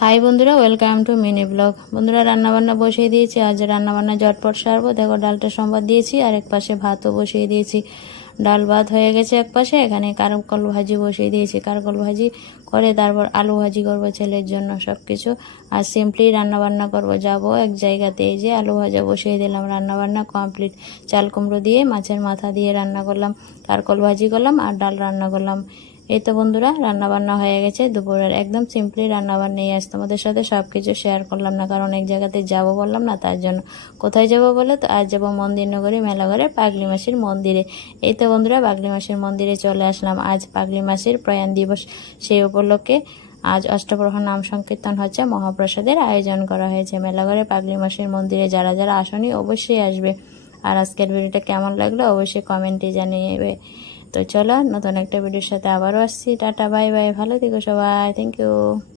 High বন্ধুরা, welcome to mini blog. বন্ধুরা, রান্নাবান্না বসিয়ে দিয়েছি। আজ রান্নাবান্না ঝটপট সারবো। দেখো, ডালটা সম্বাদ দিয়েছি আর এক পাশে ভাতও বসিয়ে দিয়েছি। ডাল ভাত হয়ে গেছে এক পাশে। এখানে কারকল ভাজি বসিয়ে দিয়েছি। কারকল ভাজি করে তারপর আলু ভাজি করবো ছেলের জন্য। সব কিছু আর সিম্পলি রান্নাবান্না করবো। যাবো এক জায়গাতে, এই যে আলু ভাজা বসিয়ে দিলাম। রান্নাবান্না কমপ্লিট। চাল কুমড়ো দিয়ে মাছের মাথা দিয়ে রান্না করলাম, কারকল ভাজি করলাম আর ডাল রান্না করলাম। এই তো বন্ধুরা, রান্না বান্না হয়ে গেছে দুপুরের। একদম সিম্পলি রান্না বান্নাই। আজ তোমাদের সাথে সব কিছু শেয়ার করলাম না, কারণ এক জায়গাতে যাব বললাম না, তার জন্য। কোথায় যাব বলে তো, আজ যাবো মন্দির নগরী মেলাঘরে পাগলি মাসির মন্দিরে। এই তো বন্ধুরা, পাগলি মাসির মন্দিরে চলে আসলাম। আজ পাগলি মাসির প্রয়াণ দিবস, সেই উপলক্ষে আজ অষ্টপ্রহর নাম সংকীর্তন হচ্ছে, মহাপ্রসাদের আয়োজন করা হয়েছে মেলাঘরে পাগলি মাসির মন্দিরে। যারা যারা আসনি অবশ্যই আসবে। আর আজকের ভিডিওটা কেমন লাগলো অবশ্যই কমেন্টে জানিয়ে। তো চলো, নতুন একটা ভিডিওর সাথে আবারও আসছি। টাটা, বাই বাই, ভালো থেকো সবাই, থ্যাংক ইউ।